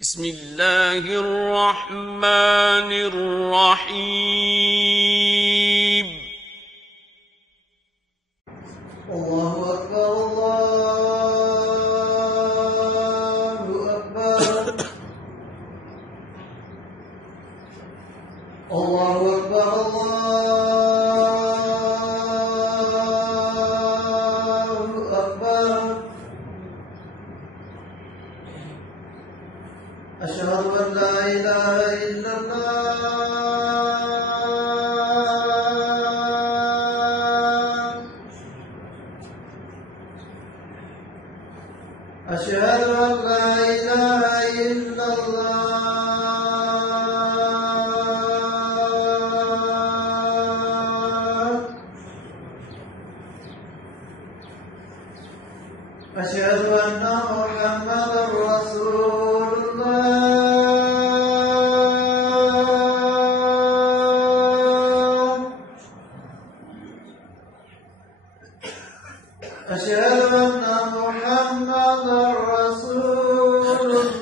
بسم اللہ الرحمن الرحیم اللہ اکبر اللہ اکبر اللہ اکبر اشہد ان لا الہ الا اللہ اشہد ان لا الہ الا اللہ اشہد ان محمد رسول أشهد أن محمدا رسول الله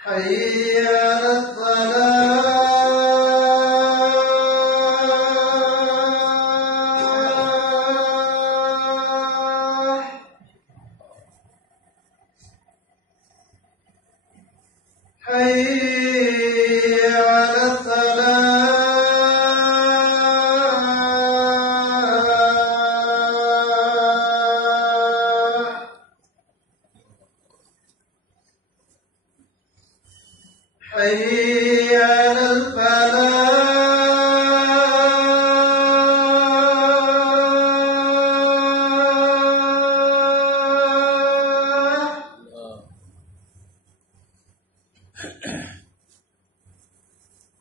حي على الفلاح حي على الفلاح حي على الفلاح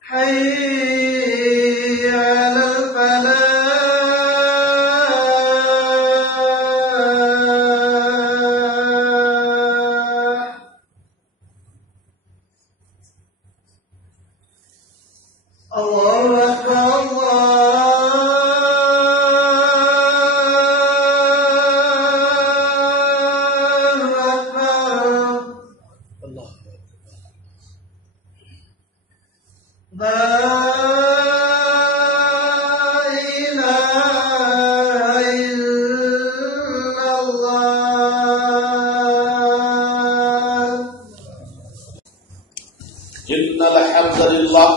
حي على الفلاح الله أكبر الله أكبر لا إله إلا الله إن الحمد لله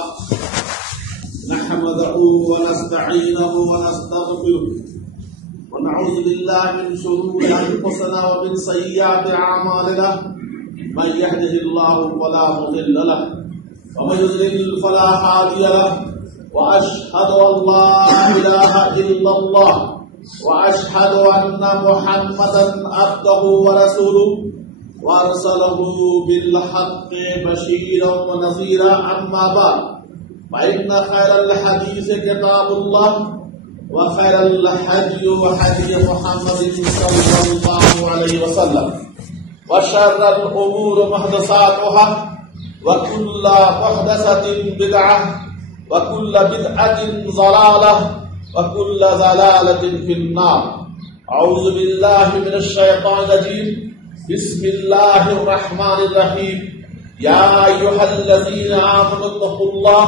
نحمده ونستعينه ونستغفره ونعوذ بالله من شرور أنفسنا ومن سيئات أعمالنا من يهده الله فلا مضل له ومن يضلل فلا هادي له وأشهد أن لا إله إلا الله وأشهد أن محمدا عبده ورسوله وأرسله بالحق بشيرا ونذيرا أما بعد فإن خير الحديث كتاب الله وخير الهدي هدي محمد صلى الله عليه وسلم وشر الأمور محدثاتها وكل محدثة بدعة وكل بدعة ضلالة وكل ضلالة في النار. أعوذ بالله من الشيطان الرجيم. بسم الله الرحمن الرحيم. يا أيها الذين آمنوا اتقوا الله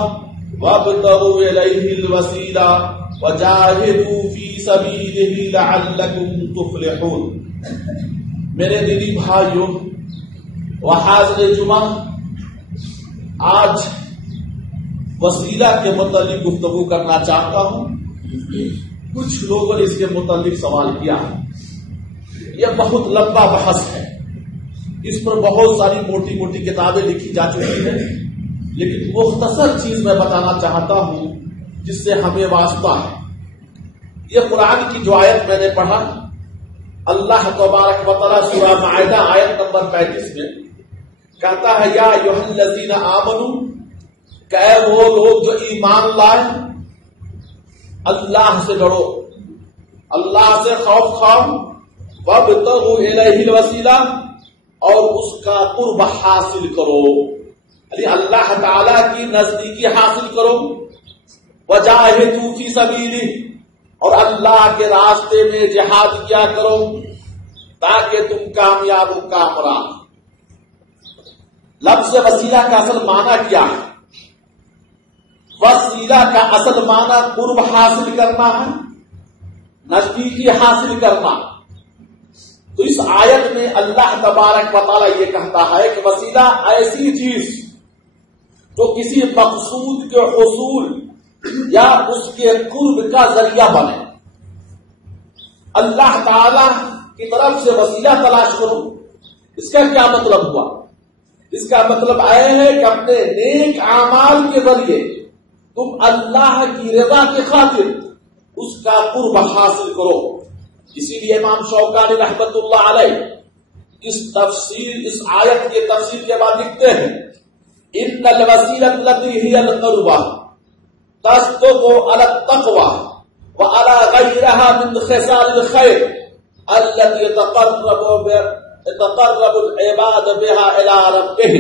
وابتغوا إليه الوسيلة وجاهدوا في سبيله لعلكم تفلحون. میرے دینی بھائیوں وحاضر جمعہ، آج وسیلہ کے متعلق گفتگو کرنا چاہتا ہوں. کچھ لوگوں نے اس کے متعلق سوال کیا ہے. یہ بہت لمبا بحث ہے، اس پر بہت ساری موٹی موٹی کتابیں لکھی جا چکی ہیں، لیکن مختصر چیز میں بتانا چاہتا ہوں جس سے ہمیں واسطہ ہے. یہ قرآن کی جو آیت میں نے پڑھا، اللہ تبارک و تعالیٰ سورہ معاہدہ آیت نمبر 35 میں کہتا ہے یا ایھا الذین آمنوا، کہ اے وہ لوگ جو ایمان لائے، اللہ سے ڈرو، اللہ سے خوف کھاؤ، وابتغوا الیہ الوسیلہ، اور اس کا قرب حاصل کرو، یعنی اللہ تعالی کی نزدیکی حاصل کرو. وجاہدوا فی سبیلہ، اور اللہ کے راستے میں جہاد کیا کرو تاکہ تم کامیاب و کامران۔ لفظ وسیلہ کا اصل معنی کیا ہے؟ وسیلہ کا اصل معنی قرب حاصل کرنا ہے، نزدیکی حاصل کرنا۔ تو اس آیت میں اللہ تبارک و تعالیٰ یہ کہتا ہے کہ وسیلہ ایسی چیز جو کسی مقصود کے حصول یا اس کے قرب کا ذریعہ بنے۔ اللہ تعالی کی طرف سے وسیلہ تلاش کرو، اس کا کیا مطلب ہوا؟ اس کا مطلب یہ ہے کہ اپنے نیک اعمال کے ذریعے تم اللہ کی رضا کی خاطر اس کا قرب حاصل کرو۔ اسی لیے امام شوکانی رحمۃ اللہ علیہ اس آیت کے تفسیر کے بعد لکھتے ہیں ان الوسیلۃ التی ہی القربہ تصدق علی التقوى وعلى غیرها من خصال الخیر التي يتقرب العباد بها الى ربه،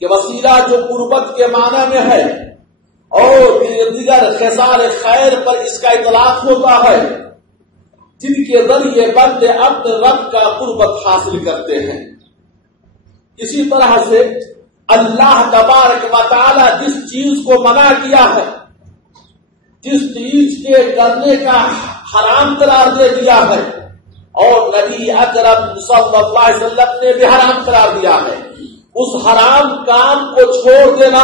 کہ وسیلہ جو قربت کے معنی میں ہے اور دیگر خصال خیر پر اس کا اطلاق ہوتا ہے جن کے ذریعے بندے اپنے رب کا قربت حاصل کرتے ہیں۔ اسی طرح سے اللہ تبارک و تعالی جس چیز کو منع کیا ہے، جس چیز کے کرنے کا حرام قرار دے دیا ہے اور نبی اکرم صلی اللہ علیہ وسلم نے بھی حرام قرار دیا ہے، اس حرام کام کو چھوڑ دینا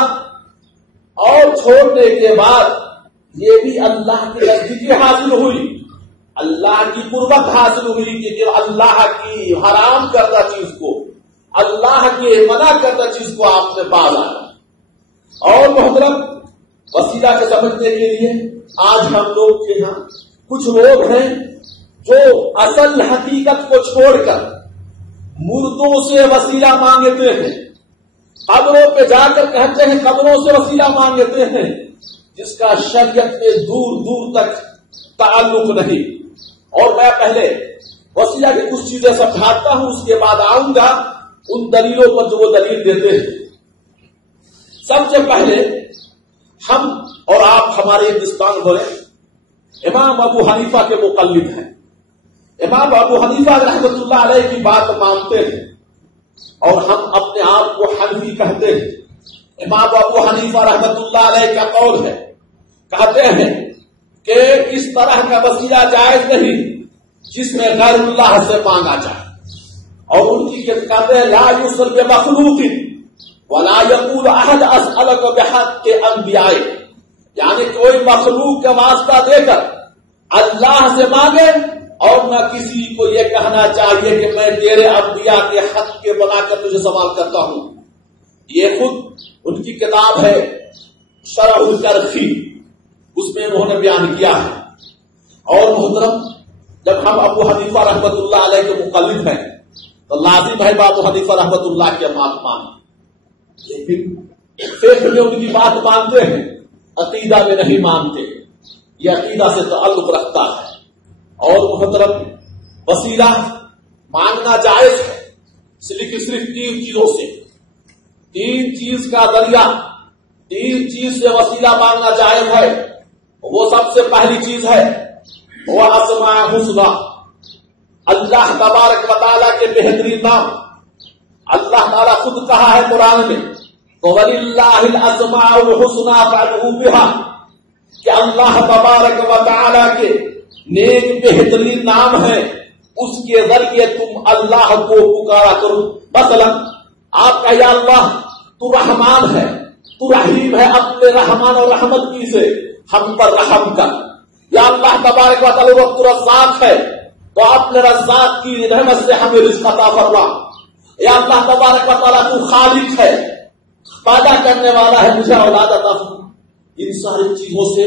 اور چھوڑنے کے بعد یہ بھی اللہ کی نزدیکی حاصل ہوئی، اللہ کی قربت حاصل ہوئی کہ اللہ کی حرام کردہ چیز کو، اللہ کے منع کردہ چیز کو آپ نے پالا۔ اور محترم، وسیلہ کے سمجھنے کے لیے آج ہم لوگ کے یہاں کچھ لوگ ہیں جو اصل حقیقت کو چھوڑ کر مردوں سے وسیلہ مانگتے ہیں، قبروں پہ جا کر کہتے ہیں قبروں سے وسیلہ مانگتے ہیں، جس کا شریعت میں دور دور تک تعلق نہیں۔ اور میں پہلے وسیلہ کی کچھ چیزیں سمجھاتا ہوں، اس کے بعد آؤں گا ان دلیلوں پر جو وہ دلیل دیتے ہیں۔ سب سے پہلے ہم اور آپ ہمارے ہندوستان بھرے امام ابو حنیفہ کے مقلد ہیں۔ امام ابو حنیفہ رحمۃ اللہ علیہ کی بات مانتے ہیں اور ہم اپنے آپ کو حنفی کہتے ہیں۔ امام ابو حنیفہ رحمۃ اللہ علیہ کا قول ہے، کہتے ہیں کہ اس طرح کا وسیلہ جائز نہیں جس میں غیر اللہ سے مانگا جائے، اور ان کی کہتے ہیں لا یسر بمخلوق ولا یقول احد اسألک بحق انبیاء، یعنی کوئی مخلوق کا واسطہ دے کر اللہ سے مانگے اور نہ کسی کو یہ کہنا چاہیے کہ میں تیرے انبیاء کے حق کے بنا کر تجھے سوال کرتا ہوں۔ یہ خود ان کی کتاب ہے شرح الکرخی، اس میں انہوں نے بیان کیا ہے۔ اور محترم، جب ہم ابو حنیفہ رحمۃ اللہ علیہ کے مقلد ہیں تو لازم ہے ابو حنیفہ رحمۃ اللہ کے بات مانیں، لیکن فقہ میں ان کی بات مانتے ہیں، عقیدہ میں نہیں مانتے، یہ عقیدہ سے تعلق رکھتا ہے۔ اور محترم، وسیلہ مانگنا جائز ہے، صرف تین چیزوں سے، تین چیز کا ذریعہ، تین چیز سے وسیلہ مانگنا جائز ہے۔ وہ سب سے پہلی چیز ہے وہ اسماء حسنی، اللہ تبارک و تعالیٰ کے بہترین نام۔ اللہ تعالیٰ خود کہا ہے قرآن میں وَلِلَّهِ الْأَسْمَاءُ الْحُسْنَىٰ فَادْعُوهُ بِهَا، کہ اللہ تبارک و تعالیٰ کے نیک بہترین نام ہے، اس کے ذریعے تم اللہ کو پکارا کرو۔ مثلا آپ کا یا اللہ تو رحمان ہے، تو رحیم ہے، اپنے رحمان اور رحمت کی سے ہم پر رحم کر۔ یا اللہ تبارک و تعالیٰ وقت رزاق ہے تو اپنے رزاق کی رحمت سے ہمیں رزق عطا فرما۔ یا اللہ تبارک و تعالیٰ تو خالق ہے، پیدا کرنے والا ہے، مجھے اولاد عطا فرما۔ ان ساری چیزوں سے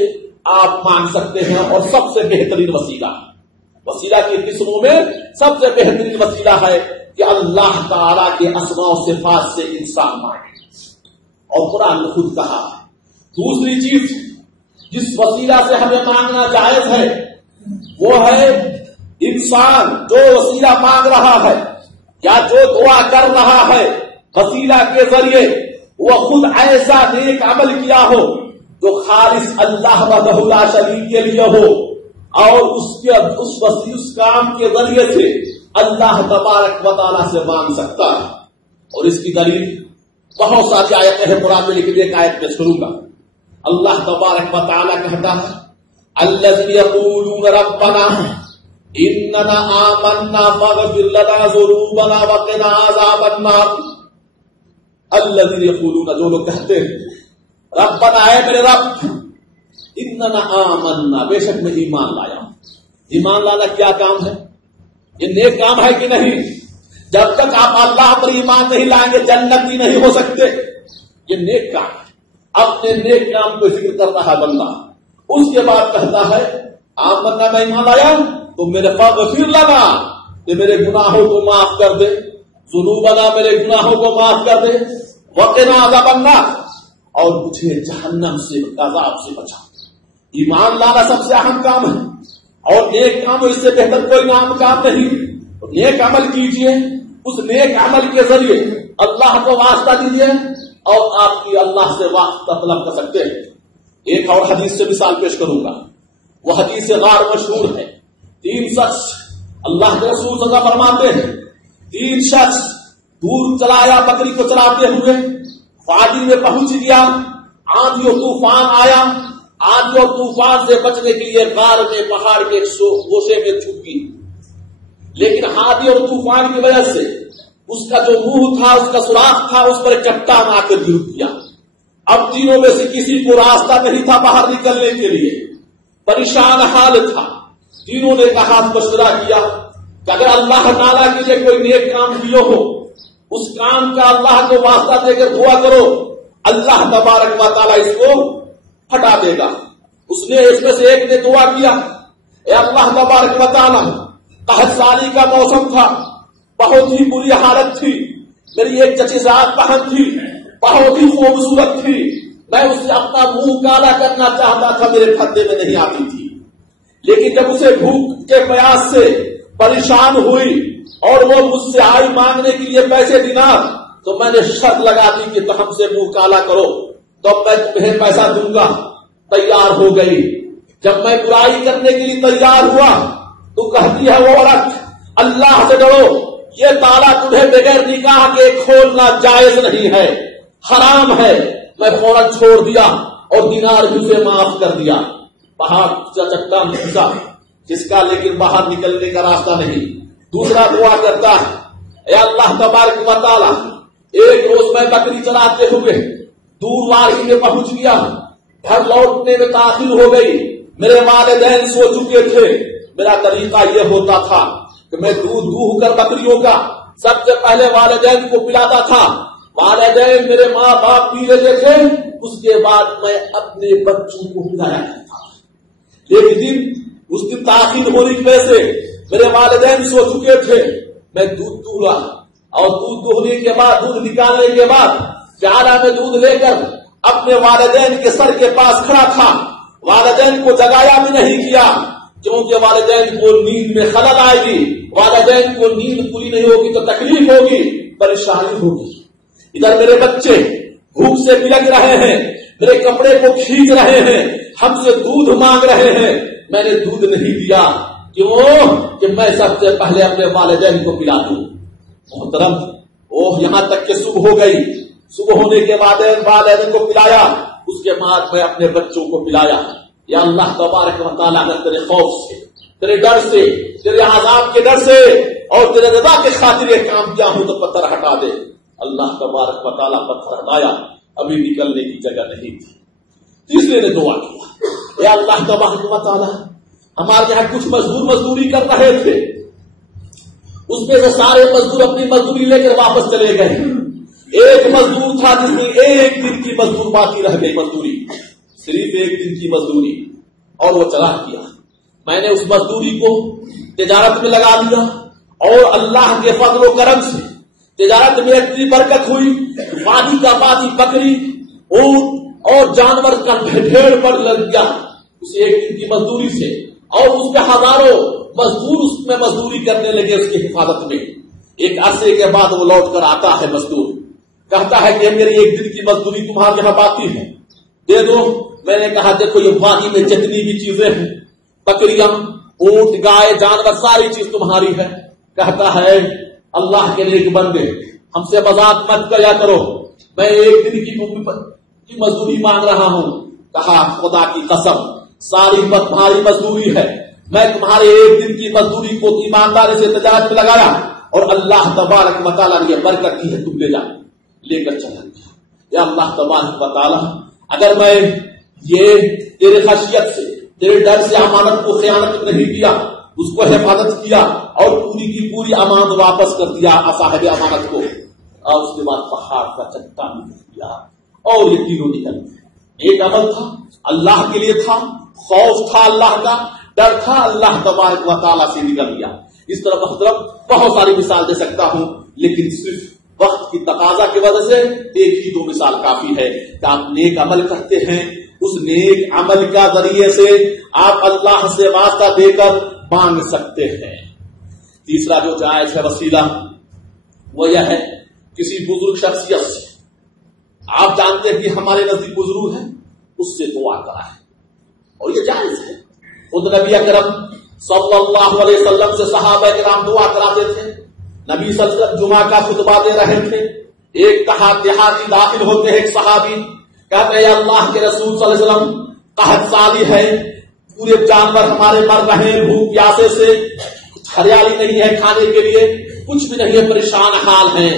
آپ مانگ سکتے ہیں، اور سب سے بہترین وسیلہ کی قسموں میں سب سے بہترین وسیلہ ہے کہ اللہ تعالیٰ کے اسماء و صفات سے انسان مانگے، اور قرآن نے خود کہا۔ دوسری چیز جس وسیلہ سے ہمیں مانگنا جائز ہے وہ ہے انسان جو وسیلہ مانگ رہا ہے یا جو دعا کر رہا ہے وسیلہ کے ذریعے، وہ خود ایسا نیک عمل کیا ہو جو خالص اللہ وحدہ لا شریک کے لیے ہو اور اس کام کے ذریعے سے اللہ تبارک و تعالیٰ سے مانگ سکتا ہے. اور اس کی دلیل بہت ساری آیتیں ہیں قرآن میں، لیکن ایک آیت میں چھوڑوں گا. اللہ تبارک و تعالیٰ کہتا ہے الذین یقولون ربنا اننا آمنا فاغفر لنا ذنوبنا وقنا عذاب النار. الذین یقولون، جو لوگ کہتے ہیں ربنا، اے میرے رب، اننا آمنا، بے شک میں ایمان لایا. ایمان لانا کیا کام ہے؟ یہ نیک کام ہے کہ نہیں؟ جب تک آپ اللہ پر ایمان نہیں لائیں گے جنتی نہیں ہو سکتے. یہ نیک کام ہے. اپنے نیک کام کو ذکر کر رہا بندہ. اس کے بعد کہتا ہے آمنا، میں ایمان لایا تو میرے فاغفر لنا، کہ میرے گناہوں کو معاف کر دے. ذنوبنا، میرے گناہوں کو معاف کر دے. وقنا عذاب النار، اور مجھے جہنم سے، عذاب سے بچا. ایمان لانا سب سے اہم کام ہے، اور نیک کام اس سے بہتر کوئی کام نہیں. نیک عمل کیجیے، اس نیک عمل کے ذریعے اللہ کو واسطہ دیجیے اور آپ کی اللہ سے واسطہ طلب کر سکتے ہیں. ایک اور حدیث سے مثال پیش کروں گا. وہ حدیث غار مشہور ہے. 3 شخص، اللہ کے رسول صلی اللہ علیہ وسلم فرماتے ہیں 3 شخص دور چلایا بکری کو چلاتے ہوئے، وادی میں پہنچ گیا، آندھی اور طوفان آیا. آندھی اور طوفان سے بچنے کے لیے غار میں پہاڑ کے گوشے میں چھپ گئی. لیکن آندھی اور طوفان کی وجہ سے اس کا جو منہ تھا، اس کا سوراخ تھا، اس پر چٹان آ کر گر گیا. اب تینوں میں سے کسی کو راستہ نہیں تھا باہر نکلنے کے لیے، پریشان حال تھا. تینوں نے کہا، مشورہ کیا کہ اگر اللہ تعالیٰ کے لیے کوئی نیک کام کیے ہو، اس کام کا اللہ کو واسطہ دے کر دعا کرو، اللہ تبارک و تعالیٰ اس کو ہٹا دے گا. اس میں سے ایک نے دعا کیا، اے اللہ تبارک و تعالیٰ، قحط سالی کا موسم تھا، بہت ہی بری حالت تھی، میری ایک چچی زاد بہن تھی، بہت ہی خوبصورت تھی، میں اسے اپنا منہ کالا کرنا چاہتا تھا، میرے پردے میں نہیں آتی تھی. لیکن جب اسے بھوک کے پیاس سے پریشان ہوئی اور وہ مجھ سے آئی مانگنے کے لیے پیسے دینار، تو میں نے شرط لگا دی کہ تو ہم سے منہ کالا کرو تو میں تمہیں پیسہ دوں گا. تیار ہو گئی. جب میں برائی کرنے کے لیے تیار ہوا تو کہتی ہے وہ عورت، اللہ سے ڈرو، یہ تالا تمہیں بغیر نکاح کے کھولنا جائز نہیں ہے، حرام ہے. میں فوراً چھوڑ دیا اور دینار بھی اسے معاف کر دیا. باہر چٹان گھسا جس کا لیکن باہر نکلنے کا راستہ نہیں. دوسرا دعا کرتا ہے، اے اللہ تبارک و تعالی، ایک روز میں بکری چراتے ہوئے دور واری میں پہنچ گیا، گھر لوٹنے میں تاخیر ہو گئی، میرے والدین سو چکے تھے. میرا طریقہ یہ ہوتا تھا کہ میں دودھ دوہ کر بکریوں کا سب سے پہلے والدین کو پلاتا تھا. والدین میرے ماں باپ پی لیتے تھے، اس کے بعد میں اپنے بچوں کو پلایا کرتا. لیکن اس دن تاخیر ہونے کی وجہ سے میرے والدین سو چکے تھے. میں دودھ دہلا اور دودھ دہنے کے بعد، دودھ نکالنے کے بعد پیالہ میں دودھ لے کر اپنے والدین کے سر کے پاس کھڑا تھا. والدین کو جگایا بھی نہیں کیا، کیونکہ والدین کو نیند میں خلل آئے گی، والدین کو نیند پوری نہیں ہوگی تو تکلیف ہوگی، پریشانی ہوگی. ادھر میرے بچے بھوک سے بلک رہے ہیں، میرے کپڑے کو کھینچ رہے ہیں، ہم سے دودھ مانگ رہے ہیں. میں نے دودھ نہیں دیا، کیوں کہ میں سب سے پہلے اپنے والدین کو پلا دوں. محترم، یہاں تک کہ صبح ہو گئی. صبح ہونے کے بعد والدین کو پلایا، اس کے بعد میں اپنے بچوں کو پلایا. یا اللہ تبارک و تعالیٰ نے تیرے خوف سے، تیرے ڈر سے، تیرے عذاب کے ڈر سے اور تیرے رضا کے خاطر یہ کام کیا ہوں تو پتھر ہٹا دے. اللہ تبارک و تعالیٰ پتھر ہٹایا، ابھی نکلنے کی جگہ نہیں تھی. تیسرے نے دعا کیا، اے اللہ تبارک و تعالیٰ، ہمارے یہاں کچھ مزدور مزدوری کر رہے تھے، اس میں سے سارے مزدور اپنی مزدوری لے کر واپس چلے گئے. ایک مزدور تھا جس میں ایک دن کی مزدور باقی رہ گئی، مزدوری صرف ایک دن کی مزدوری، اور وہ چلا گیا. میں نے اس مزدوری کو تجارت میں لگا دیا اور اللہ کے فضل و کرم سے تجارت میں اتنی برکت ہوئی، وادی کا وادی بکری، اونٹ اور جانور کا ڈھیر پڑ لگ گیا اس ایک دن کی مزدوری سے. اور اس کے ہزاروں مزدور اس میں مزدوری کرنے لگے اس کی حفاظت میں. ایک عرصے کے بعد وہ لوٹ کر آتا ہے مزدور، کہتا ہے کہ میری ایک دن کی مزدوری تمہارے یہاں باقی ہے. دے دو. میں نے کہا دیکھو یہ وادی میں جتنی بھی چیزیں ہیں، بکریاں، اونٹ، گائے، جانور، ساری چیز تمہاری ہے. کہتا ہے اللہ کے نیک بندے ہم سے مذاق مت کیا کرو، میں ایک دن کی مزدوری مانگ رہا ہوں. کہا خدا کی قسم ساری تمہاری مزدوری ہے، میں تمہارے ایک دن کی مزدوری کو ایمانداری سے تجارت میں لگایا اور اللہ تبارک و تعالیٰ نے یہ برکت کی ہے، تم لے کر چلا گیا. یا اللہ تبارک و تعالیٰ اگر میں یہ تیرے خشیت سے، تیرے ڈر سے امانت کو خیانت نہیں کیا، اس کو حفاظت کیا اور پوری کی پوری امانت واپس کر دیا صاحب امانت کو، اور اس کے بعد پہاڑ کا چٹان نکل دیا اور یہ تینوں نکل گئے. ایک عمل تھا اللہ کے لیے تھا، خوف تھا اللہ کا، ڈر تھا اللہ تبارک و تعالیٰ سے نکل گیا. اس طرح محترم بہت ساری مثال دے سکتا ہوں، لیکن صرف وقت کی تقاضا کی وجہ سے ایک ہی دو مثال کافی ہے کہ آپ نیک عمل کرتے ہیں، اس نیک عمل کا ذریعے سے آپ اللہ سے واسطہ دے کر مانگ سکتے ہیں. تیسرا جو جائز ہے وسیلہ وہ یہ ہے کسی بزرگ شخصیت سے، آپ جانتے ہیں کہ ہمارے نزدیک بزرگ ہیں، اس سے دعا کرائیں اور یہ جائز ہے. خود نبی اکرم صلی اللہ علیہ وسلم سے صحابہ کرام دعا کراتے تھے. نبی صلی اللہ علیہ وسلم جمعہ کا خطبہ دے رہے تھے، ایک دیہاتی داخل ہوتے ہیں، ایک صحابی کہتے ہیں اللہ کے رسول صلی اللہ علیہ وسلم قحط سالی ہے، پورے جانور ہمارے مر رہے ہیں بھوک پیاسے سے، ہریالی نہیں ہے کھانے کے لیے، کچھ بھی نہیں ہے، پریشان حال ہیں.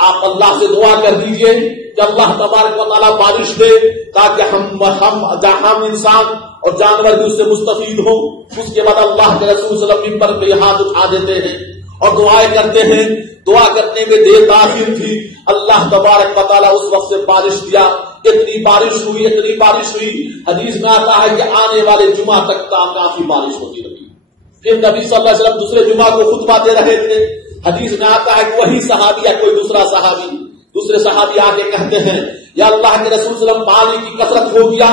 آپ اللہ سے دعا کر دیجئے کہ اللہ تبارک و تعالیٰ بارش دے تاکہ ہم انسان اور جانور بھی اس سے مستفید ہوں. اس کے بعد اللہ کے رسول صلی اللہ علیہ وسلم ممبر پہ ہاتھ اٹھا دیتے ہیں اور دعائیں کرتے ہیں. دعا کرنے میں دیر تاخیر تھی، اللہ تبارک و تعالیٰ اس وقت سے بارش دیا. اتنی بارش ہوئی، حدیث میں آتا ہے کہ آنے والے جمعہ تک کافی بارش ہوتی رہی. پھر نبی صلی اللہ علیہ وسلم دوسرے جمعہ کو خطبہ دے رہے تھے. حدیث میں آتا ہے کہ وہی صحابی یا کوئی دوسرے صحابی آ کے کہتے ہیں یا اللہ کے رسول صلی اللہ علیہ وسلم پانی کی کثرت ہو گیا،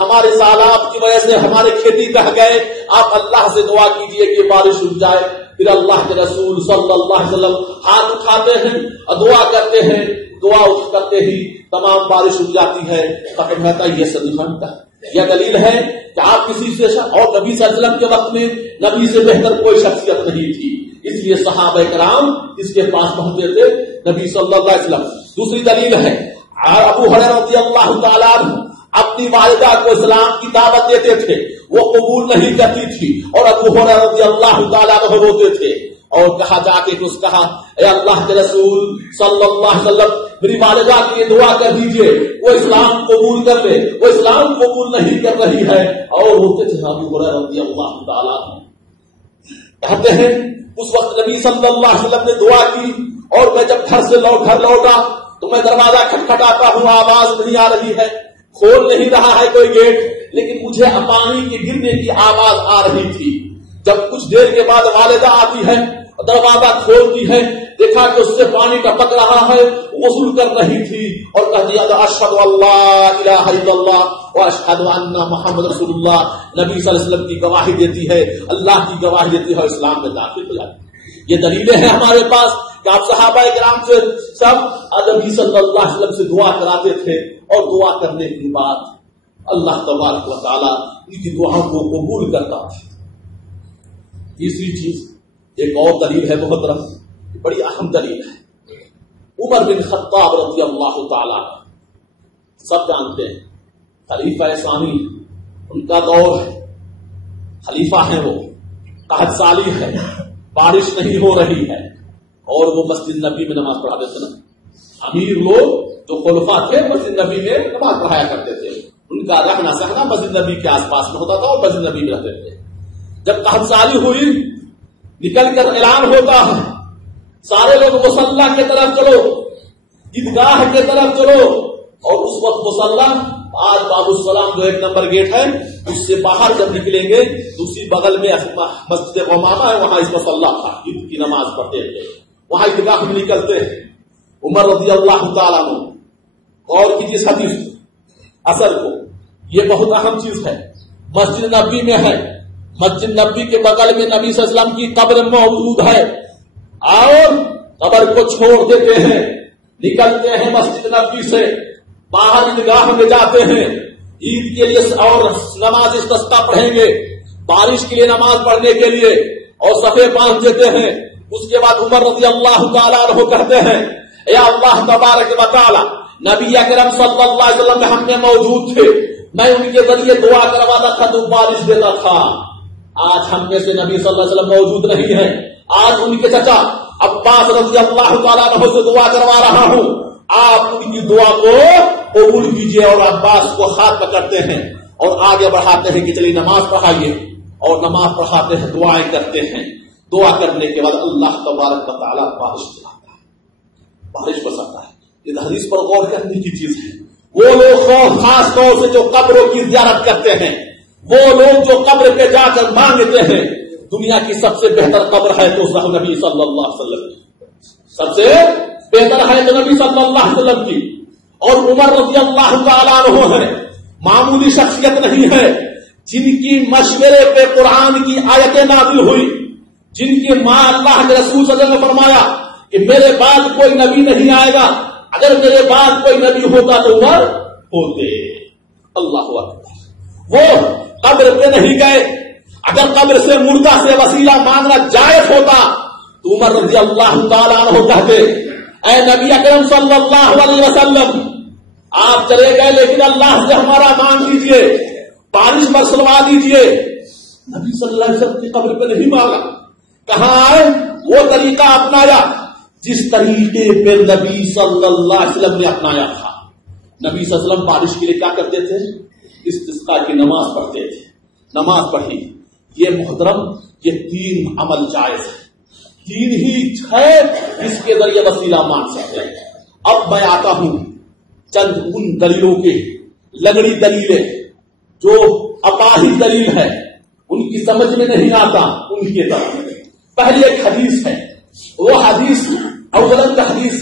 ہمارے سیلاب کی وجہ سے ہمارے کھیتی بہ گئے، آپ اللہ سے دعا کیجئے کہ بارش رک جائے. پھر اللہ کے رسول صلی اللہ علیہ وسلم ہاتھ اٹھاتے ہیں اور دعا کرتے ہیں، دعا کرتے ہی تمام بارش رک جاتی ہے. کہتا یہ سنتا یہ دلیل ہے کہ آپ کسی سے، اور نبی صلی اللہ علیہ وسلم کے وقت میں نبی سے بہتر کوئی شخصیت نہیں تھی، اس لیے صحابہ کرام اس کے پاس پہنچتے تھے نبی صلی اللہ علیہ وسلم. دوسری دلیل ہے ابو ہریرہ رضی اللہ تعالیٰ عنہ اپنی والدہ کو اسلام کی دعوت دیتے تھے، وہ قبول نہیں کرتی تھی اور ابو ہریرہ رضی اللہ تعالیٰ عنہ روتے تھے اور کہا جا کے کچھ کہا اے اللہ کے رسول صلی اللہ علیہ وسلم میری والدہ کے لیے دعا کر دیجئے، وہ اسلام قبول کر لے، وہ اسلام قبول نہیں کر رہی ہے. اور روتے تھے ابو ہریرہ رضی اللہ تعالیٰ عنہ. کہتے ہیں اس وقت نبی صلی اللہ علیہ وسلم نے دعا کی اور میں جب گھر لوٹا تو میں دروازہ کھٹکھٹاتا ہوں، آواز نہیں آ رہی ہے، کھول نہیں رہا ہے کوئی گیٹ، لیکن مجھے پانی کے گرنے کی آواز آ رہی تھی. جب کچھ دیر کے بعد والدہ آتی ہے، دروازہ کھولتی ہے، دیکھا کہ اس سے پانی ٹپک رہا ہے، غسل کر رہی تھی اور کہتی ہے اشہد اللہ الہ الا اللہ واشہد ان محمد رسول اللہ. نبی صلی اللہ علیہ وسلم کی گواہی دیتی ہے، اللہ کی گواہی دیتی ہے، اسلام میں داخل ہو جاتی ہے. یہ دلیلیں ہیں ہمارے پاس کہ آپ صحابہ کرام سے سب نبی صلی اللہ علیہ وسلم سے دعا کراتے تھے اور دعا کرنے کے بعد اللہ تبارک و تعالیٰ ان کی دعاؤں کو قبول کرتا تھا. تیسری چیز ایک اور دلیل ہے محترم، بڑی اہم دلیل ہے. عمر بن خطاب رضی اللہ تعالیٰ سب جانتے ہیں خلیفہ ثانی، ان کا دور ہے، خلیفہ ہیں وہ، قحط سالی ہے، بارش نہیں ہو رہی ہے اور وہ مسجد نبی میں نماز پڑھاتے تھے. امیر لوگ جو خلفاء تھے مسجد نبی میں نماز پڑھایا کرتے تھے، ان کا رہنا سہنا مسجد نبی کے آس پاس میں ہوتا تھا اور مسجد نبی میں رہتے تھے. جب قحط سالی ہوئی نکل کر اعلان ہوتا ہے سارے لوگ مصلی کی طرف چلو، عیدگاہ کی طرف چلو. اور اس وقت مصلی آج باب السلام جو 1 نمبر گیٹ ہے اس سے باہر جب نکلیں گے دوسری بغل میں مسجد غمامہ ہے، وہاں اس مصلی تھا، عید کی نماز پڑھتے تھے، وہاں عیدگاہ میں نکلتے ہیں. عمر رضی اللہ تعالیٰ عنہ غور کیجیے اس حدیث اثر کو، یہ بہت اہم چیز ہے. مسجد نبی میں ہے، مسجد نبی کے بغل میں نبی صلی اللہ علیہ وسلم کی قبر موجود ہے اور قبر کو چھوڑ دیتے ہیں، نکلتے ہیں مسجد نبی سے باہر عیدگاہ میں جاتے ہیں. عید کے لیے اور نماز استسقا پڑھیں گے، بارش کے لیے نماز پڑھنے کے لیے، اور صفے باندھ دیتے ہیں. اس کے بعد عمر رضی اللہ تعالیٰ عنہ کہتے ہیں اے اللہ تبارک و تعالی، نبی اکرم صلی اللہ علیہ وسلم ہم میں موجود تھے، میں ان کے ذریعے دعا کرواتا تھا تو بارش دیتا تھا. آج ہم میں سے نبی صلی اللہ علیہ وسلم موجود نہیں ہے، آج ان کے چچا عباس رضی اللہ تعالیٰ عنہ سے دعا کروا رہا ہوں، آپ ان کی دعا کو قبول کیجیے. اور عباس کو ہاتھ پکڑتے ہیں اور آگے بڑھاتے ہیں کہ چلیے نماز پڑھائیے، اور نماز پڑھاتے ہیں، دعائیں کرتے ہیں. دعا کرنے کے بعد اللہ تبارک و تعالیٰ بارش دلاتا ہے، بارش برساتا ہے. یہ حدیث پر غور کرنے کی چیز ہے. وہ لوگ خاص طور سے جو قبروں کی زیارت کرتے ہیں، وہ لوگ جو قبر پہ جا کر مانگتے ہیں، دنیا کی سب سے بہتر قبر ہے تو نبی صلی اللہ علیہ وسلم کی، سب سے بہتر ہے تو نبی صلی اللہ علیہ وسلم کی. اور عمر رضی اللہ تعالیٰ عنہ ہے، معمولی شخصیت نہیں ہے، جن کی مشورے پہ قرآن کی آیتیں نازل ہوئی، جن کی ماں اللہ کے رسول صلی اللہ علیہ وسلم نے فرمایا کہ میرے بعد کوئی نبی نہیں آئے گا، اگر میرے بعد کوئی نبی ہوتا تو عمر ہوتے. اللہ اکبر. وہ قبر پہ نہیں گئے، اگر قبر سے مردہ سے وسیلہ مانگنا جائز ہوتا تو عمر رضی اللہ تعالیٰ عنہ کہتے اے نبی اکرم صلی اللہ علیہ وسلم، آپ چلے گئے لیکن اللہ سے ہمارا مانگ لیجیے، بارش برسلوا دیجیے. نبی صلی اللہ علیہ وسلم کی قبر پہ نہیں مانگا. کہاں آئے؟ وہ طریقہ اپنایا جس طریقے پہ نبی صلی اللہ علیہ وسلم نے اپنایا تھا. نبی صلی اللہ علیہ وسلم بارش کے لیے کیا کرتے تھے؟ استسقاء کی نماز پڑھتے تھے. نماز پڑھی. یہ محترم، یہ 3 عمل جائز ہے، 3 ہی ہے جس کے ذریعے وسیلہ مان سکتے ہیں. اب میں آتا ہوں چند ان دلیلوں کے، لگڑی دلیلیں جو اپاہی دلیل ہے، ان کی سمجھ میں نہیں آتا ان کی طرف. پہلی ایک حدیث ہے، وہ حدیث اولاً کا حدیث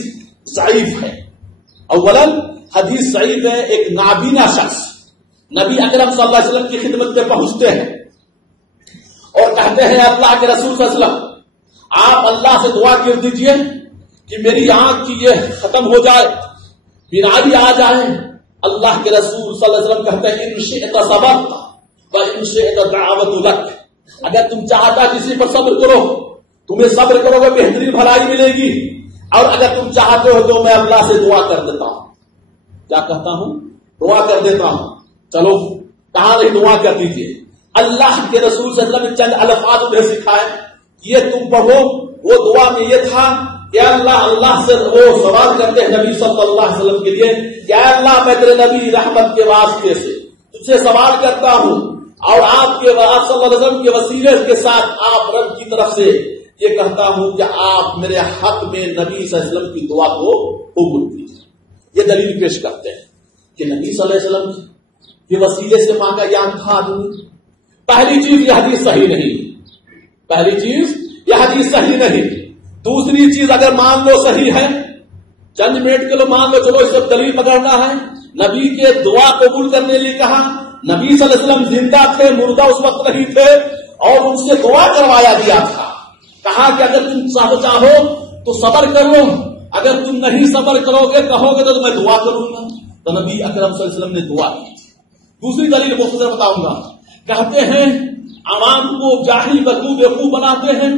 ضعیف ہے. اولاً حدیث ضعیف ہے. ایک نابینا شخص نبی اکرم صلی اللہ علیہ وسلم کی خدمت پہ پہنچتے ہیں اور کہتے ہیں اللہ کے رسول صلی اللہ علیہ وسلم، آپ اللہ سے دعا کر دیجئے کہ میری آنکھ کی یہ ختم ہو جائے، بینائی آ جائے. اللہ کے رسول صلی اللہ علیہ وسلم کہتے ہیں ان شئت صبرت و ان شئت دعوت لک، اگر تم چاہتا کسی پر صبر کرو، تمہیں صبر کرو گے بہترین بھلائی ملے گی، اور اگر تم چاہتے ہو تو میں اللہ سے دعا کر دیتا ہوں. کیا کہتا ہوں؟ دعا کر دیتا ہوں. چلو کہاں نہیں دعا کر دیجیے. اللہ کے رسول صلی اللہ علیہ وسلم نے چند الفاظ انہیں سکھائے، یہ تم پڑھو. وہ دعا میں یہ تھا کہ اللہ سے وہ سوال کرتے ہیں نبی صلی اللہ علیہ وسلم کے لیے کہ اے اللہ، میں تیرے نبی رحمت کے واسطے سے تجھ سے سوال کرتا ہوں، اور آپ صلی اللہ علیہ وسلم کے وسیلے کے ساتھ آپ رب کی طرف سے یہ کہتا ہوں کہ آپ میرے حق میں نبی صلی اللہ علیہ وسلم کی دعا کو قبول کیجیے. یہ دلیل پیش کرتے ہیں کہ نبی صلی اللہ علیہ وسلم کے وسیلے سے مانگا جان تھا آدمی. پہلی چیز یہ حدیث صحیح نہیں، پہلی چیز یہ حدیث صحیح نہیں. دوسری چیز اگر مان لو صحیح ہے، چند منٹ کے لو مان لو، چلو اس سے دلیل پکڑنا ہے. نبی کے دعا قبول کرنے لیے کہا. نبی صلی اللہ علیہ وسلم زندہ تھے، مردہ اس وقت نہیں تھے، اور ان سے دعا کروایا گیا تھا. کہا کہ اگر تم چاہو تو صبر کرو، اگر تم نہیں صبر کرو گے کہو گے تو میں دعا کروں گا. تو نبی اکرم صلی اللہ علیہ وسلم نے دعا کی. دوسری دلیل مختصر بتاؤں گا. کہتے ہیں عوام کو جاہل بیوقوف بناتے ہیں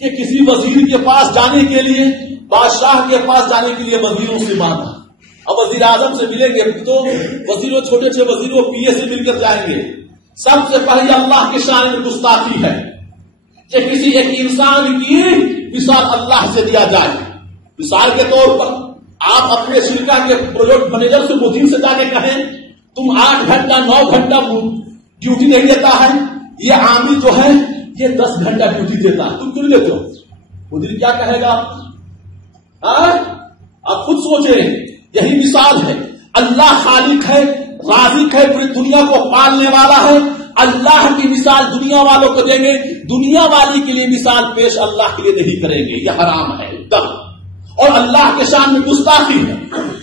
کہ کسی وزیر کے پاس جانے کے لیے، بادشاہ کے پاس جانے کے لیے وزیروں سے مانگا. اب وزیر اعظم سے ملیں گے تو وزیروں، چھوٹے چھوٹے وزیروں پی اے سے مل کر جائیں گے. سب سے پہلے اللہ کی شان میں گستاخی ہے کہ کسی ایک انسان کی مثال اللہ سے دیا جائے. مثال کے طور پر آپ اپنے شرکا کے پروجیکٹ مینیجر سے، مدیر سے جا کے کہیں تم 8 گھنٹہ 9 گھنٹہ ڈیوٹی نہیں دیتا ہے، یہ عامل جو ہے یہ 10 گھنٹہ ڈیوٹی دیتا ہے، تم کیوں نہیں دیتے ہو؟ مدیر کیا کہے گا؟ آپ خود سوچیں. یہی مثال ہے. اللہ خالق ہے، رازق ہے، پوری دنیا کو پالنے والا ہے. اللہ کی مثال دنیا والوں کو دیں گے، دنیا والی کے لیے مثال پیش اللہ کے لیے نہیں کریں گے، یہ حرام ہے. اور اللہ کے شان میں گستاخی ہے.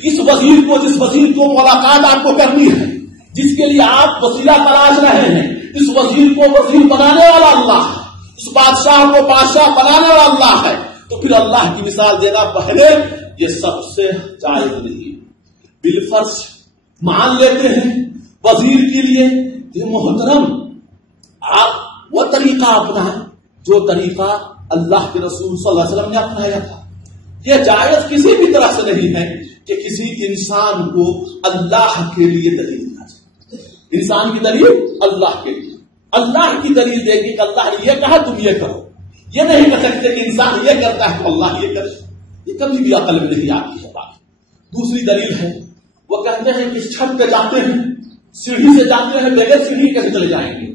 اس وزیر کو، جس وزیر کو ملاقات آپ کو کرنی ہے، جس کے لیے آپ وسیلہ تلاش رہے ہیں، اس وزیر کو وزیر بنانے والا اللہ ہے، اس بادشاہ کو بادشاہ بنانے والا اللہ ہے. تو پھر اللہ کی مثال دینا پہلے یہ سب سے جائز نہیں. بالفرض مان لیتے ہیں وزیر کے لیے کہ محترم آپ وہ طریقہ اپنائیں جو طریقہ اللہ کے رسول صلی اللہ علیہ وسلم نے اپنایا تھا. یہ جائز کسی بھی طرح سے نہیں ہے کہ کسی انسان کو اللہ کے لیے دلیل دیا جائے. انسان کی دلیل اللہ کے لیے، اللہ کی دلیل دے گی کہ اللہ نے یہ کہا تم یہ کرو. یہ نہیں کہہ سکتے کہ انسان یہ کرتا ہے تو اللہ یہ کرے. یہ کبھی بھی عقل میں نہیں آتی ہے بات. دوسری دلیل ہے وہ کہتے ہیں کہ چھت پہ جاتے ہیں، سیڑھی سے جاتے ہیں، بغیر سیڑھی کیسے چلے جائیں گے؟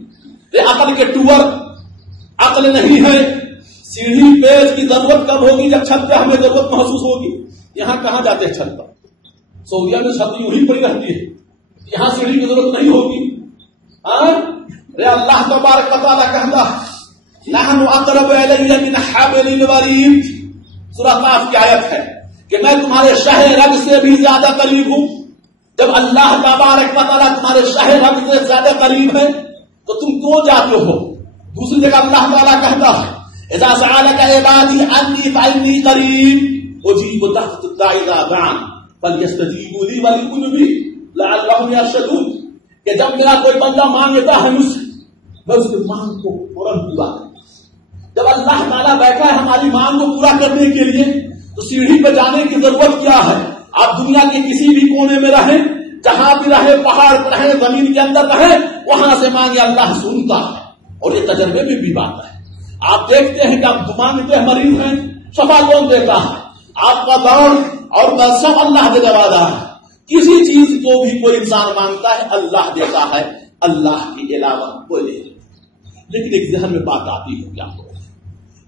یہ عقل کے ٹور عقل نہیں ہے. سیڑھی پہ کی ضرورت کب ہوگی؟ جب چھت پہ ہمیں ضرورت محسوس ہوگی. یہاں کہاں جاتے ہیں چھت پر؟ سعودیہ میں چھت یوں ہی پڑی رہتی ہے، یہاں سیڑھی کی ضرورت نہیں ہوگی. اللہ تبارک و تعالیٰ کہتا نحن اقرب الیہ من حبل الورید، سورہ قاف کی آیت ہے کہ میں تمہارے شہ رگ سے بھی زیادہ قریب ہوں. جب اللہ تبارک و تعالیٰ تمہارے شہ رگ سے زیادہ قریب ہے تو تم کیوں جاتے ہو؟ دوسری جگہ اللہ تعالیٰ کہتا ہے اذا سألك عبادی انی فإنی قریب اجیب دعوۃ الداعی اذا دعان فلیستجیبوا لی وليؤمنوا بی لعلهم یرشدون، کہ جب میرا کوئی بندہ مانگتا ہے مجھ سے میں اس کی مانگ کو فوراً پورا کروں. جب اللہ تعالیٰ بیٹھا ہے ہماری مانگ کو پورا کرنے کے لیے تو سیڑھی پہ جانے کی ضرورت کیا ہے؟ آپ دنیا کے کسی بھی کونے میں رہیں، جہاں بھی رہے، پہاڑ پر رہے، زمین کے اندر رہے، وہاں سے مانگے اللہ سنتا ہے. اور یہ تجربے میں بھی بات ہے. آپ دیکھتے ہیں کہ آپ مانگتے ہیں مریض ہیں، شفا کون دیتا ہے؟ آپ کا دوڑ اور سب اللہ کے دروازہ ہے. کسی چیز کو بھی کوئی انسان مانگتا ہے اللہ دیتا ہے، اللہ کے علاوہ کوئی نہیں. لیکن ایک ذہن میں بات آتی ہے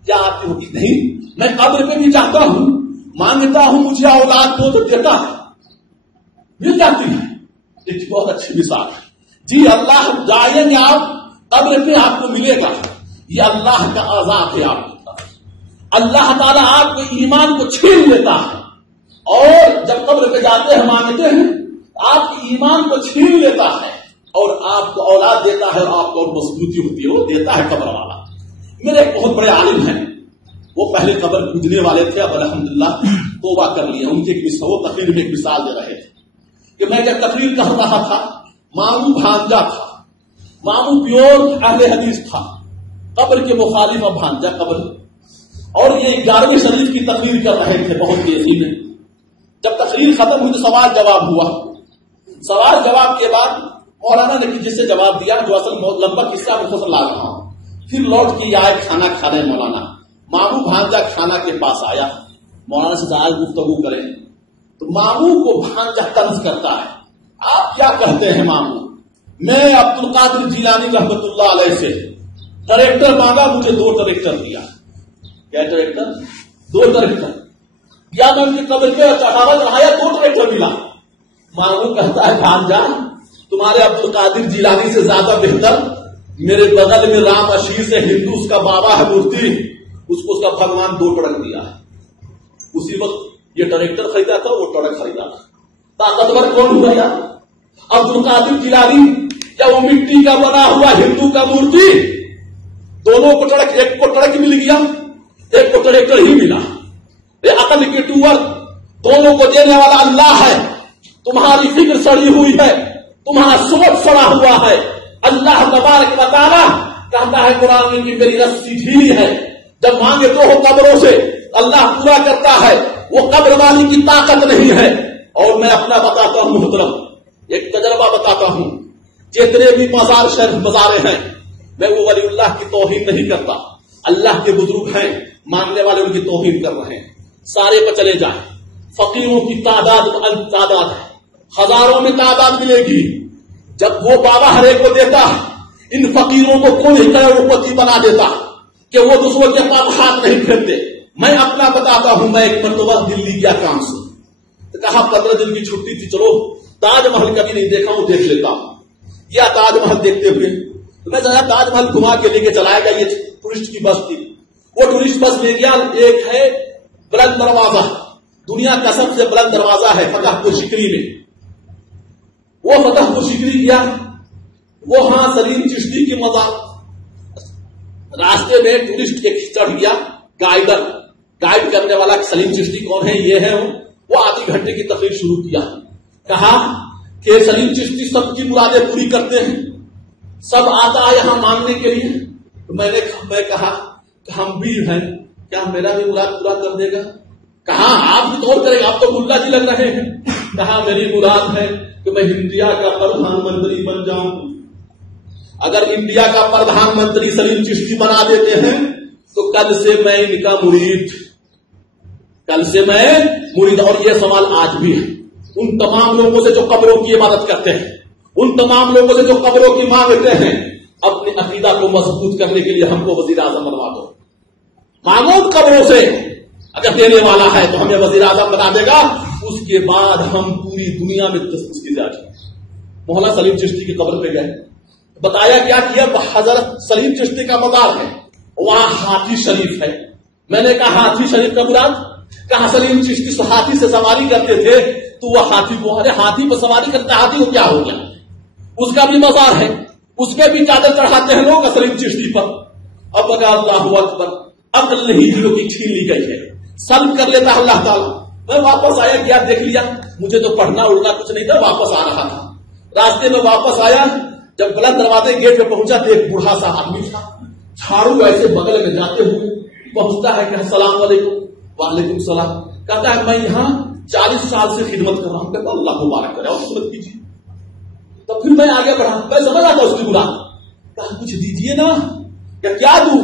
کیا آتی ہوگی؟ نہیں، میں قبر پہ بھی جاتا ہوں، مانگتا ہوں مجھے اولاد کو تو دیتا ہے، مل جاتی ہے. ایک بہت اچھی مثال ہے. جی اللہ جائیں گے آپ قبر پہ، آپ کو ملے گا. یہ اللہ کا عذاب ہے آپ کو. اللہ تعالیٰ آپ کے ایمان کو چھین لیتا ہے، اور جب قبر پہ جاتے ہیں مانگتے ہیں آپ کے ایمان کو چھین لیتا ہے اور آپ کو اولاد دیتا ہے، اور آپ کو مضبوطی ہوتی ہے، وہ دیتا ہے قبر والا. میرے ایک بہت بڑے عالم ہیں، وہ پہلے قبر پوجنے والے تھے، اب الحمدللہ توبہ کر لیے. ان کے وہ تقریر میں ایک مثال دے رہے تھے کہ میں جب تقریر کر رہا تھا، ماموں بھانجا تھا، ماموں پیور اہل حدیث تھا، قبر کے مخالف اب بھانجا قبر، اور یہ 11ویں شریف کی تقریر کر رہے تھے بہت تیزی میں. جب تقریر ختم ہوئی تو سوال جواب ہوا. سوال جواب کے بعد مولانا نے جس سے جواب دیا، جو اصل بہت لمبا قصہ مختصر لا رہا ہوں، پھر لوٹ کے آئے کھانا کھانے. مولانا ماموں بھانجا کھانا کے پاس آیا، مولانا سے آج گفتگو کریں تو ماموں کو بھانجا طنز کرتا ہے. آپ کیا کہتے ہیں ماموں؟ میں عبد القادر جیلانی رحمۃ اللہ علیہ سے ٹریکٹر مانگا، مجھے 2 ٹریکٹر دیا. کیا ٹریکٹر؟ 2 ٹریکٹر. یا میں ان کی قبر پہ چڑھاوا چڑھایا، 2 ٹریکٹر ملا. ماموں کہتا ہے بھانجا تمہارے عبد القادر جیلانی سے زیادہ بہتر میرے بغل میں رام اشیر سے ہندو اس کا بابا ہے مورتی، اس کو اس کا بھگوان 2 ٹرک دیا ہے. اسی وقت یہ ٹریکٹر خریدا تھا، وہ ٹرک خریدا تھا. طاقتور کون ہوا یار؟ عبد القادر جیلانی یا وہ مٹی کا بنا ہوا ہندو کا مورتی؟ دونوں کو ٹرک، ایک کو ٹرک مل گیا، ایک کو ٹریکٹر ہی ملا. یہ عقل کے ٹور دونوں کو دینے والا اللہ ہے. تمہاری فکر سڑی ہوئی ہے، تمہارا سوچ سڑا ہوا ہے. اللہ تبارک و تعالیٰ کہتا ہے قرآن میں کہ میری رسی ڈھیلی ہے، جب مانگے تو ہو قبروں سے اللہ پورا کرتا ہے. وہ قبر والی کی طاقت نہیں ہے. اور میں اپنا بتاتا ہوں محترم، ایک تجربہ بتاتا ہوں. جتنے بھی مزار شریف مزارے ہیں، میں وہ ولی اللہ کی توہین نہیں کرتا. اللہ کے بزرگ ہیں، مانگنے والے ان کی توہین کر رہے ہیں. سارے پہ چلے جائیں، فقیروں کی تعداد ہے، ہزاروں میں تعداد ملے گی. جب وہ بابا ہر ایک کو دیتا ہے، ان فقیروں کو کون ہی کروڑپتی بنا دیتا کہ وہ دوسروں کے پاس ہاتھ نہیں پھیرتے. میں اپنا بتاتا ہوں، میں ایک مرتبہ دلی گیا کام سے، تو کہا 15 دن کی چھٹی تھی، چلو تاج محل کبھی نہیں دیکھا ہوں دیکھ لیتا ہوں. یا تاج محل دیکھتے ہوئے تو میں ذرا تاج محل گھما کے لے کے چلایا گیا. یہ ٹورسٹ کی بس تھی، وہ ٹورسٹ بس لے گیا. ایک ہے بلند دروازہ، دنیا کا سب سے بلند دروازہ ہے فتح پور سیکری میں. وہ فتح پور سیکری گیا، وہاں سلیم چشتی کی مزار. راستے میں ٹورسٹ ایک چڑھ گیا، گائیڈ کرنے والا سلیم چشتی کون ہے؟ یہ ہے وہ. آدھی گھنٹے کی تقریر شروع کیا، کہا کہ سلیم چشتی سب کی مرادیں پوری کرتے ہیں، سب آتا ہے یہاں مانگنے کے لیے. تو میں کہا کہ ہم بھی ہیں، کیا میرا بھی مراد پورا کر دے گا؟ کہاں آپ بھی طور کریں گے، آپ تو ملا جی لگ رہے ہیں. کہا میری مراد ہے کہ میں انڈیا کا پردھان منتری بن جاؤں. اگر انڈیا کا پردھان منتری سلیم چشتی بنا دیتے ہیں تو کل سے میں ان کا مرید، کل سے میں مرید. اور یہ سوال آج بھی ہے ان تمام لوگوں سے جو قبروں کی عبادت کرتے ہیں، ان تمام لوگوں سے جو قبروں کی مانگتے ہیں. اپنے عقیدہ کو مضبوط کرنے کے لیے ہم کو وزیر اعظم بنوا دو. مانگو قبروں سے، اگر دینے والا ہے تو ہمیں وزیر اعظم بنا دے گا. اس کے بعد ہم پوری دنیا میں اس کی جاج. مولانا سلیم چشتی کی قبر پہ گئے، بتایا کیا کیا، حضرت سلیم چشتی کا مزار ہے، وہاں ہاتھی شریف ہے. میں نے کہا ہاتھی شریف کا مراد؟ کہا سلیم چشتی ہاتھی سے سواری کرتے تھے تو وہ ہاتھی کو، ارے ہاتھی پر سواری کرتے ہاتھی کو کیا ہو گیا؟ اس کا بھی مزار ہے، اس پہ بھی چادر چڑھاتے ہیں لوگ سلیم چشتی پر. اب بگا اللہ اکبر، عقل نہیں دلوں کی چھین لی گئی ہے، سلب کر لیتا اللہ تعالیٰ. میں واپس آیا، کیا دیکھ لیا، مجھے تو پڑھنا اڑنا کچھ نہیں تھا، واپس آ رہا تھا. راستے میں واپس آیا، جب غلط دروازے گیٹ پہ پہنچا تو ایک بوڑھا سا آدمی تھا، جھاڑو ایسے بغل میں جاتے ہوئے پہنچتا ہے کہ السلام علیکم. وعلیکم السلام. کہتا ہے میں یہاں 40 سال سے خدمت کر رہا ہوں. کہتا اللہ مبارک کرے اور خدمت کیجیے. تو پھر میں آگے بڑھا، میں سمجھ آتا اس کی مراد. کہا کچھ دیجیے نا. کیا دوں؟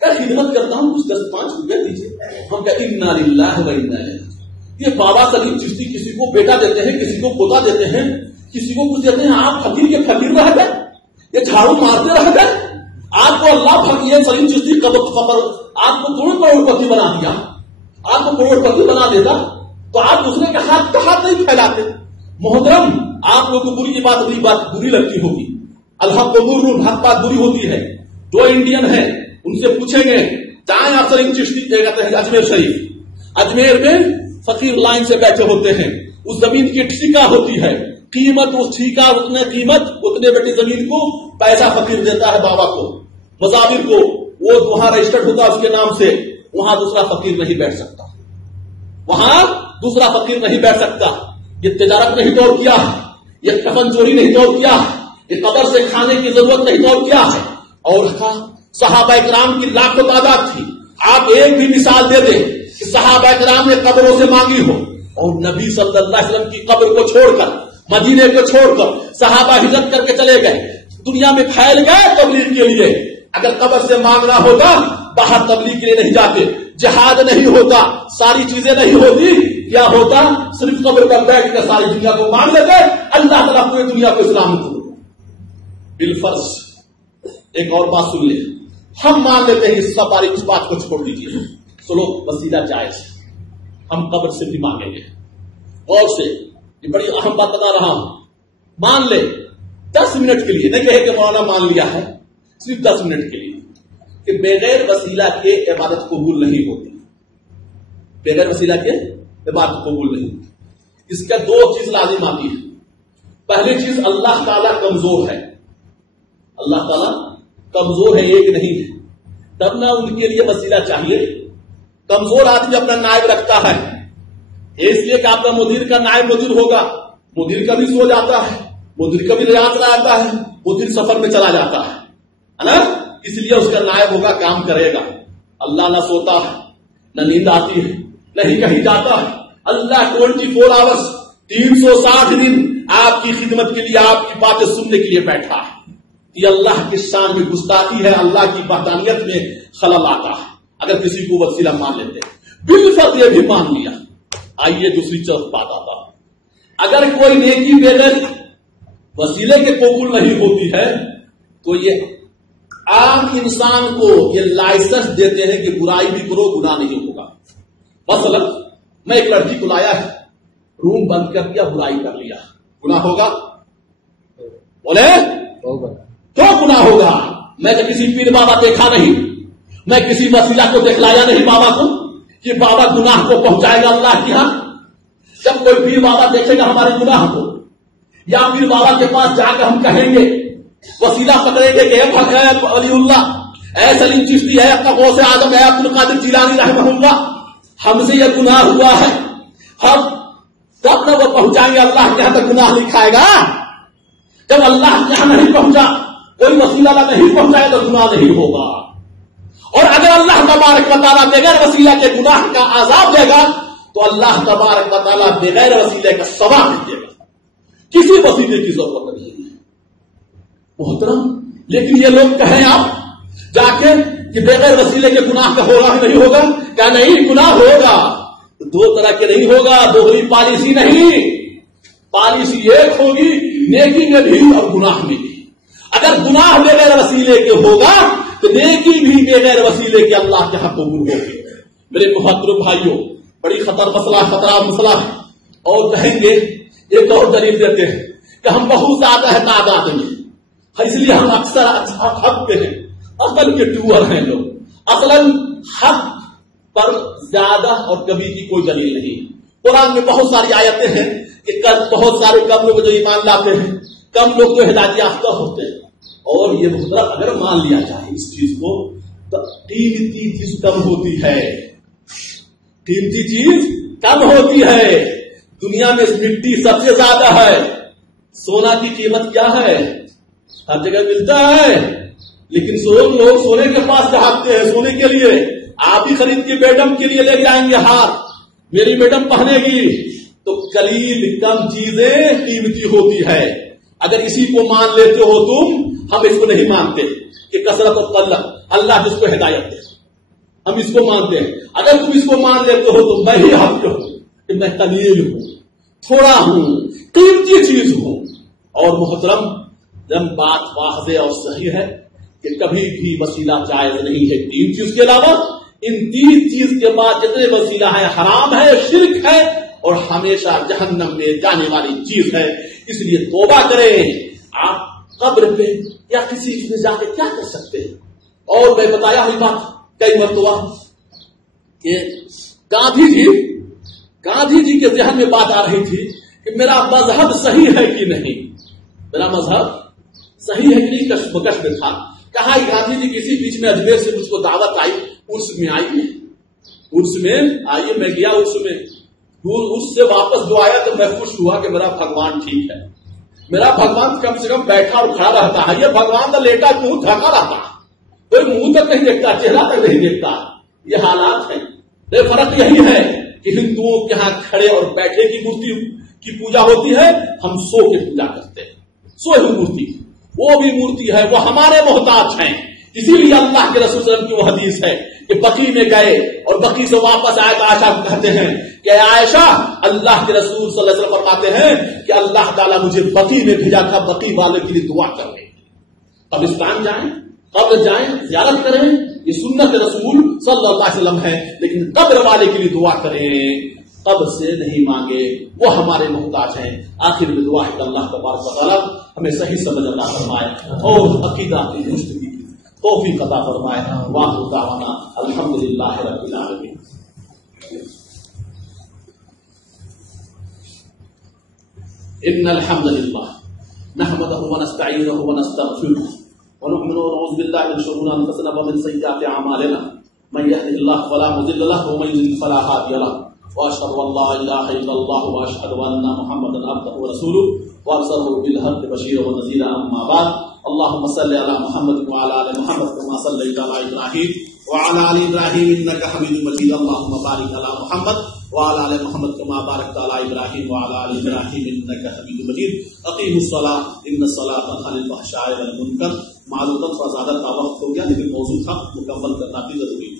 کہ خدمت کرتا ہوں، کچھ 10-5 روپئے دیجیے. ہم کہتے ہیں انا للہ و انا الیہ راجعون. یہ بابا سلیم چشتی کسی کو بیٹا دیتے ہیں، کسی کو پوتا دیتے ہیں، کسی کو کچھ دیتے ہیں. آپ فقیر کے فقیر رہ گئے، یہ جھاڑو مارتے رہ گئے. آپ کو اللہ فقیر سلیم چشتی قبر آپ کو تھوڑی کروڑپتی بنا دیا. آپ کو کروڑپتی بنا دیتا تو آپ دوسرے کے ہاتھ کا ہاتھ نہیں پھیلاتے. محترم، آپ لوگوں کو بری بات بری لگتی ہوگی. الحق نور، حق بات بری ہوتی ہے. جو انڈین ہیں ان سے پوچھیں گے، جائیں آپ سلیم چشتی کہتے ہیں اجمیر شریف، اجمیر میں فقیر لائن سے بیٹھے ہوتے ہیں. اس زمین کی ٹھیکہ ہوتی ہے، قیمت اس ٹھیکہ اتنے بڑی زمین کو پیسہ فقیر دیتا ہے بابا کو، مزابر کو. وہ وہاں رجسٹرڈ ہوتا اس کے نام سے. وہاں دوسرا فقیر نہیں بیٹھ سکتا، وہاں دوسرا فقیر نہیں بیٹھ سکتا. یہ تجارت نہیں توڑ کیا، یہ کفن چوری نہیں توڑ کیا، یہ قبر سے کھانے کی ضرورت نہیں توڑ کیا ہے. اور صحابہ کرام کی لاکھوں تعداد تھی. آپ ایک بھی مثال دے دیں کہ صحابہ کرام نے قبروں سے مانگی ہو. اور نبی صلی اللہ علیہ وسلم کی قبر کو چھوڑ کر، مدینے کو چھوڑ کر صحابہ ہجرت کر کے چلے گئے، دنیا میں پھیل گئے تبلیغ کے لیے. اگر قبر سے مانگنا ہوتا باہر تبلیغ کے لیے نہیں جاتے، جہاد نہیں ہوتا، ساری چیزیں نہیں ہوتی. کیا ہوتا؟ صرف قبر پر بیٹھ کر ساری دنیا کو مانگ لیتے، اللہ تعالیٰ پوری دنیا کو اسلام کو. بالفرض ایک اور بات سن لیں، ہم مان لیتے ہیں اس ساری اس بات کو چھوڑ دیجیے، چلو وسیلہ جائز، ہم قبر سے بھی مانگیں گے. غور سے، یہ بڑی اہم بات بتا رہا ہوں. مان لے 10 منٹ کے لیے، نہیں کہے کہ مولانا مان لیا ہے، صرف 10 منٹ کے لیے کہ بغیر وسیلہ کے عبادت قبول نہیں ہوتی. بغیر وسیلہ کے عبادت قبول نہیں ہوتی. اس کا 2 چیز لازم آتی ہے. پہلی چیز، اللہ تعالیٰ کمزور ہے. اللہ تعالیٰ کمزور ہے، ایک نہیں ہے، تب نہ ان کے لیے وسیلہ چاہیے. کمزور آدمی اپنا نائب رکھتا ہے، اس لیے کہ آپ کا مدیر کا نائب مدیر ہوگا، مدیر کا بھی سو جاتا ہے، مدیر کا بھی ریاض آتا ہے، مدیر سفر میں چلا جاتا ہے نا، اس لیے اس کا نائب ہوگا، کام کرے گا. اللہ نہ سوتا ہے، نہ نیند آتی ہے، نہیں کہیں جاتا ہے. اللہ 24 آورس 360 دن آپ کی خدمت کے لیے، آپ کی باتیں سننے کے لیے بیٹھا ہے. یہ اللہ کی شان میں گستاخی ہے، اللہ کی وحدانیت میں خلل آتا ہے اگر کسی کو وسیلہ مان لیتے. بالفرض یہ بھی مان لیا. آئیے دوسری بات آتا ہے، اگر کوئی نیکی بغیر وسیلے کے قبول نہیں ہوتی ہے تو یہ عام انسان کو یہ لائسنس دیتے ہیں کہ برائی بھی کرو، گناہ نہیں ہوگا. مثلا میں ایک لڑکی کو لایا ہے، روم بند کر دیا، برائی کر لیا، گناہ ہوگا؟ بولے کیوں گناہ ہوگا؟ میں نے کسی پیر بابا دیکھا نہیں، میں کسی وسیلہ کو دکھلایا نہیں بابا کو کہ بابا گناہ کو پہنچائے گا اللہ کے ہاں. جب کوئی پیر بابا دیکھے گا ہمارے گناہ کو، یا پیر بابا کے پاس جا کر ہم کہیں گے، وسیلہ پکڑیں گے کہ اے ولی اللہ، اے سلیم چشتی، اے اپنا غوث اعظم، اے عبد القادر جیلانی رحمہ اللہ، ہم سے یہ گناہ ہوا ہے، ہم تب نہ وہ پہنچائیں گے اللہ کے یہاں تک گناہ لکھائے گا. جب اللہ کے یہاں نہیں پہنچا, کوئی وسیلہ نہیں پہنچائے تو گناہ نہیں ہوگا. اور اگر اللہ تبارک و تعالیٰ بغیر وسیلہ کے گناہ کا عذاب دے گا تو اللہ تبارک و تعالیٰ بغیر وسیلے کا ثواب دے گا. کسی وسیلے کی ضرورت نہیں ہے محترم. لیکن یہ لوگ کہیں آپ جا کے کہ بغیر وسیلے کے گناہ کا ہوگا نہیں ہوگا, کیا نہیں گناہ ہوگا. دو طرح کے نہیں ہوگا, دوہری پالیسی نہیں. پالیسی ایک ہوگی نیکی میں بھی اور گناہ میں بھی. اگر گناہ بغیر وسیلے کے ہوگا تو نیکی بھی بغیر وسیلے کے اللہ کے حق قبول ہوگی. میرے محترم بھائیوں, بڑی خطرہ مسئلہ ہے. اور کہیں گے ایک اور دلیل دیتے ہیں کہ ہم بہت زیادہ ہے تعداد میں, اس لیے ہم اکثر حق پہ ہیں. اصل کے ٹور ہیں لوگ. اصلاً حق پر زیادہ اور کبھی کی کوئی دلیل نہیں. قرآن میں بہت ساری آیتیں ہیں کہ بہت سارے کم لوگ جو ایمان لاتے ہیں, کم لوگ جو ہدایت یافتہ ہوتے ہیں. اور یہ مطلب اگر مان لیا جائے اس چیز کو تو قیمتی چیز کم ہوتی ہے. قیمتی چیز کم ہوتی ہے. دنیا میں مٹی سب سے زیادہ ہے. سونا کی قیمت کیا ہے؟ ہر جگہ ملتا ہے, لیکن لوگ سونے کے پاس چاہتے ہیں. سونے کے لیے آپ ہی خرید کے میڈم کے لیے لے جائیں گے ہار, میری میڈم پہنے گی. تو قلیل کم چیزیں قیمتی ہوتی ہے. اگر اسی کو مان لیتے ہو تم, ہم اس کو نہیں مانتے کہ کثرت و قلت اللہ جس کو ہدایت دے, ہم اس کو مانتے ہیں. اگر تم اس کو مان لیتے ہو تو میں ہی حق ہوں کہ میں قلیل ہوں, تھوڑا ہوں, قیمتی چیز ہوں. اور محترم جب بات واضح اور صحیح ہے کہ کبھی بھی وسیلہ جائز نہیں ہے 3 چیز کے علاوہ. ان 3 چیز کے بعد جتنے وسیلہ ہے حرام ہے, شرک ہے اور ہمیشہ جہنم میں جانے والی چیز ہے. اس لیے توبہ کریں. آپ قبر پہ یا کسی میں جا کے کیا کر سکتے ہیں؟ اور میں بتایا ہوئی بات کئی مرتبہ کہ گاندھی جی کے ذہن میں بات آ رہی تھی کہ میرا مذہب صحیح ہے کہ نہیں, میرا مذہب صحیح ہے کہ نہیں, کشمکش میں تھا. کہا گاندھی جی کسی بیچ میں اجمیر سے مجھ کو دعوت آئی, عرس میں آئیے, عرس میں آئیے. میں گیا عرس میں, اس سے واپس جو آیا تو میں خوش ہوا کہ میرا بھگوان ٹھیک ہے. میرا بھگوان کم سے کم بیٹھا اور کھڑا رہتا ہے. یہ بھگوان کا لیٹا کیوں دھکا رہتا, کوئی منہ تک نہیں دیکھتا, چہرہ تک نہیں دیکھتا. یہ حالات ہیں. فرق یہی ہے کہ ہندوؤں کے ہاں کھڑے اور بیٹھے کی مورتی کی پوجا ہوتی ہے, ہم سو کے پوجا کرتے ہیں. سو ہی مورتی, وہ بھی مورتی ہے, وہ ہمارے محتاج ہیں. اسی لیے اللہ کے رسول صلی اللہ علیہ وسلم کی وہ حدیث ہے کہ بقی میں گئے اور بقی سے واپس آئے تو عائشہ کہتے ہیں کہ عائشہ اللہ کے رسول صلی اللہ علیہ وسلم فرماتے ہیں کہ اللہ تعالیٰ مجھے بقی میں بھیجا تھا بقی والے کے لیے دعا کرنے. قبرستان جائیں, قبر جائیں, زیارت کریں, یہ سنت رسول صلی اللہ علیہ وسلم ہے. لیکن قبر والے کے لیے دعا کریں, قبر سے نہیں مانگے, وہ ہمارے محتاج ہیں. آخر میں دعا ہے کہ اللہ تبارک و تعالیٰ ہمیں صحیح سمجھ عطا فرمائے اور عقیدہ کی درستگی کی توفیق عطا فرمائے. وآخر دعوانا الحمدللہ رب العالمین. ان الحمد للہ نحمده ونستعینه ونستغفره ونؤمن ونعوذ بالله من شرور انفسنا ومن سیئات اعمالنا من يهده الله فلا مضل له ومن يضلل فلا هادي له واشهد ان لا اله الا الله واشهد ان محمدا عبده ورسوله وارسله بالحق بشيرا ونذيرا. اما بعد, اللهم صل على محمد وعلى ال محمد كما صليت على ابراهيم وعلى ال ابراهيم انك حميد مجيد. اللهم بارك على محمد وعلى ال محمد كما باركت على ابراهيم وعلى ال ابراهيم انك حميد مجيد. اقيموا الصلاه ان الصلاه تنهى عن الفحشاء والمنكر. معلومات فزادہ کا وقت ہو گیا لیکن موضوع تھا مکمل کرنا بھی ضروری.